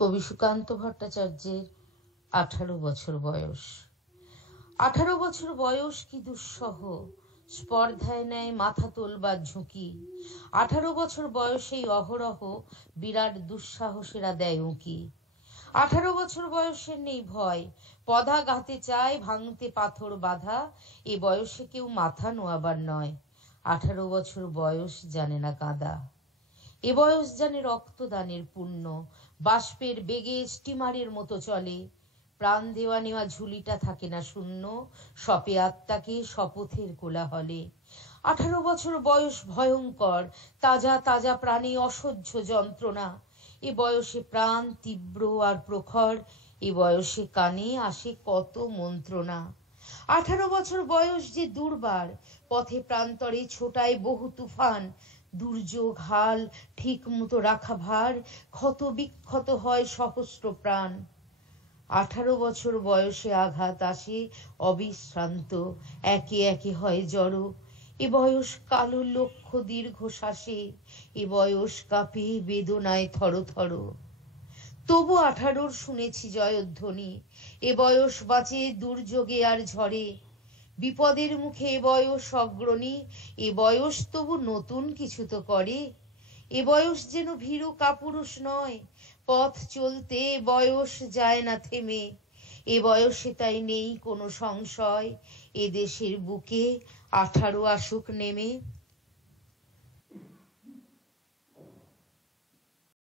কবি সুকান্ত ভট্টাচার্যের 18 বছর বয়স। 18 বছর বয়স কি দুঃসহ, স্পর্ধায় নেয় মাথা তোলবার ঝুঁকি। 18 বছর বয়সেই অহরহ বিরাট দুঃসাহসেরা দেয় উঁকি। 18 বছর বয়সের নেই ভয়, পদাঘাতে চায় ভাঙতে পাথর বাধা। এ বয়সে কেউ মাথা নোয়াবার নয়, 18 বছর বয়স জানে না কাঁদা। এ বয়স জানে রক্তদানের পুণ্য, বাষ্পের বেগে স্টিমারের মতো চলে। প্রাণ দেওয়া নেওয়া ঝুলিটা থাকে না শূন্য, সপে আত্মাকে শপথের কোলাহলে। 18 বছর বয়স ভয়ঙ্কর, তাজা তাজা প্রাণে অসহ্য যন্ত্রণা। এ বয়সে প্রাণ তীব্র আর প্রখর, এ বয়সে কানে আসে কত মন্ত্রণা। 18 বছর বয়স যে দুর্বার, পথে প্রান্তরে ছোটায় বহু তুফান। দুর্যোগ হাল ঠিক মতো রাখা ভার, ক্ষত বিক্ষত হয় সহস্র প্রাণ। 18 বছর বয়সে আঘাত আসে অবিশ্রান্ত, একে একে হয় জড়ো। এ বয়স কালো লক্ষ দীর্ঘশ্বাসে, এ বয়স কাঁপে বেদনায় থর থর। তবু 18 শুনেছি জয়ধ্বনি, এ বয়স বাঁচে দুর্যোগে আর ঝড়ে। বিপদের মুখে এ বয়স অগ্রণী, এ বয়স তবু নতুন কিছু তো করে। এ বয়স যেন ভীরু কাপুরুষ নয়, পথ চলতে বয়স যায় না থেমে। এ বয়সে তাই নেই কোনো সংশয়, এ দেশের বুকে 18 আসুক নেমে।